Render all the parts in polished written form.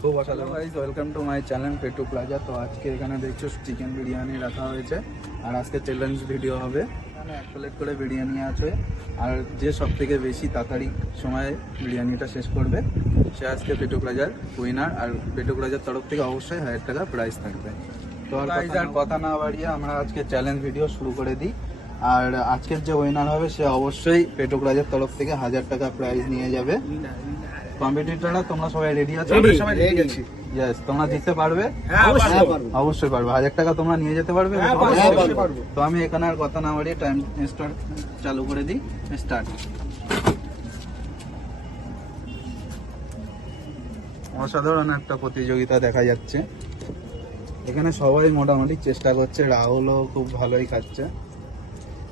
খুব অসাধারণ। Guys, welcome to my channel Petu plaza. তো আজকে এখানে দেখছো চিকেন বিরিয়ানি রাখা হয়েছে, আর আজকে চ্যালেঞ্জ ভিডিও হবে। এখানে 1 প্লেট করে বিরিয়ানি আছে, আর যে সব থেকে বেশি তাড়াতাড়ি সময়ে বিরিয়ানিটা শেষ করবে সে আজকে পেটু প্লাজার উইনার। আর পেটু প্লাজার তরফ থেকে অবশ্যই 1000 টাকা প্রাইজ থাকবে। তো আর কথা না বাড়িয়ে আমরা আজকে চ্যালেঞ্জ ভিডিও শুরু করে দিই। আর আজকের যে উইনার হবে সে অবশ্যই পেটু প্লাজার তরফ থেকে 1000 টাকা প্রাইজ নিয়ে যাবে। কম্পিটিটররা তোমরা সবাই রেডি আছো? সবাই রেডি আছি। ইয়েস, তোমরা জিততে পারবে? অবশ্যই পারবে। 1000 টাকা তোমরা নিয়ে যেতে পারবে? তো আমি এখানে আর কথা না বাড়িয়ে টাইম স্টার্ট চালু করে দিই। স্টার্ট। অসাধারণ একটা প্রতিযোগিতা দেখা যাচ্ছে এখানে। সবাই মোটামুটি চেষ্টা করছে। রাহুলও খুব ভালোই খাচ্ছে,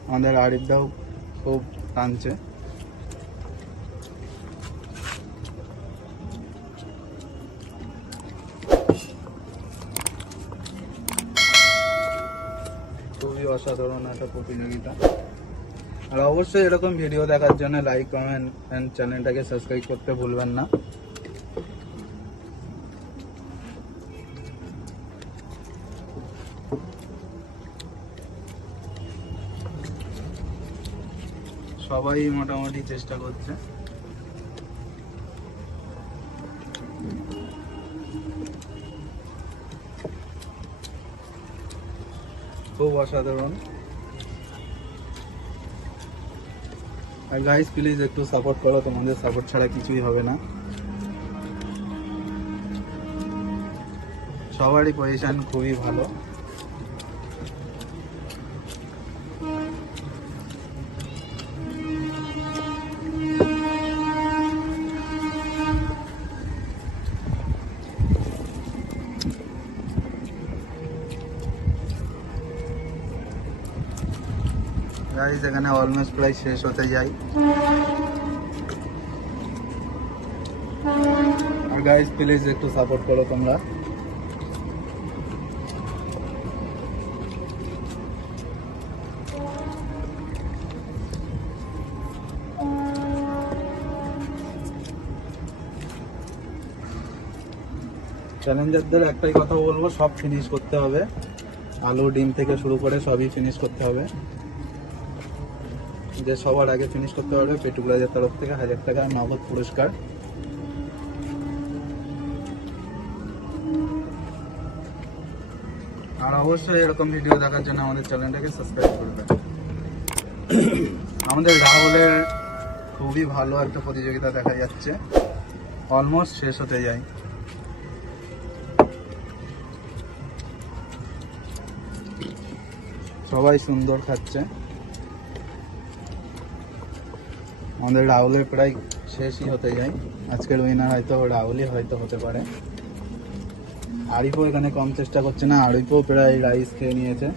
আমাদের আরিফদাও খুব টানছে। খুবই অসাধারণ একটা প্রতিযোগিতা। আর অবশ্যই এরকম ভিডিও দেখার জন্য লাইক, কমেন্ট এন্ড চ্যানেলটাকে সাবস্ক্রাইব করতে ভুলবেন না। সবাই মোটামুটি চেষ্টা করছে। খুব অসাধারণ। আর গাইস, প্লিজ একটু সাপোর্ট করো, তোমাদের সাপোর্ট ছাড়া কিছুই হবে না। সবারই পজিশন খুবই ভালো। গাইস, এখানে অলমোস্ট প্রায় শেষ হতে যাই। আর গাইস, প্লিজ একটু সাপোর্ট করো তোমরা। চ্যালেঞ্জারদের একটাই কথা বলবো, সব ফিনিশ করতে হবে। আলু, ডিম থেকে শুরু করে সবই ফিনিশ করতে হবে। যে সবার আগে ফিনিশ করতে পারবে পেটু প্লাজার তরফ থেকে 1000 টাকা নগদ পুরস্কার। আর অবশ্যই এরকম ভিডিও দেখার জন্য আমাদের চ্যানেলটাকে সাবস্ক্রাইব করবে। আমাদের রাহুলের খুবই ভালো একটা প্রতিযোগিতা দেখা যাচ্ছে, অলমোস্ট শেষ হতে যায়। সবাই সুন্দর খাচ্ছে। আমাদের রাহুলের প্রায় শেষই হতে যায়। আজকের উইনার হয়তো রাহুলই হয়তো হতে পারে। আরিফও এখানে কম চেষ্টা করছে না, আরিফও প্রায় রাইস খেয়ে নিয়েছে।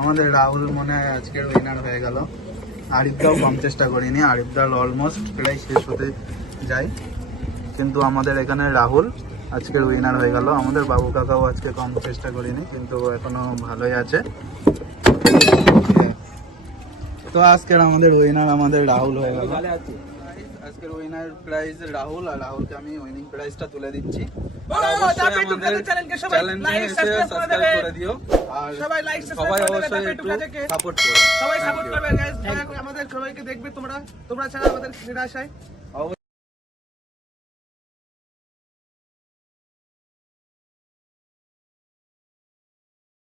আমাদের রাহুল মনে হয় আজকের উইনার হয়ে গেল। আরিফদাও কম চেষ্টা করিনি, আরিফদার অলমোস্ট প্রায় শেষ হতে যায়, কিন্তু আমাদের এখানে রাহুল আজকের উইনার হয়ে গেল। আমাদের বাবু কাকাও আজকে কম চেষ্টা করিনি, কিন্তু এখনো ভালোই আছে। তো আজকের আমাদের উইনার আমাদের রাহুল হয়ে গেল। আজকের উইনার প্রাইজ রাহুল, আর রাহুলকে আমি উইনিং প্রাইজটা তুলে দিচ্ছি। সবাই সাপোর্ট করবে গাইস, আমাদের সবাইকে দেখবে তোমরা ছাড়া আমাদের নিরাশায়।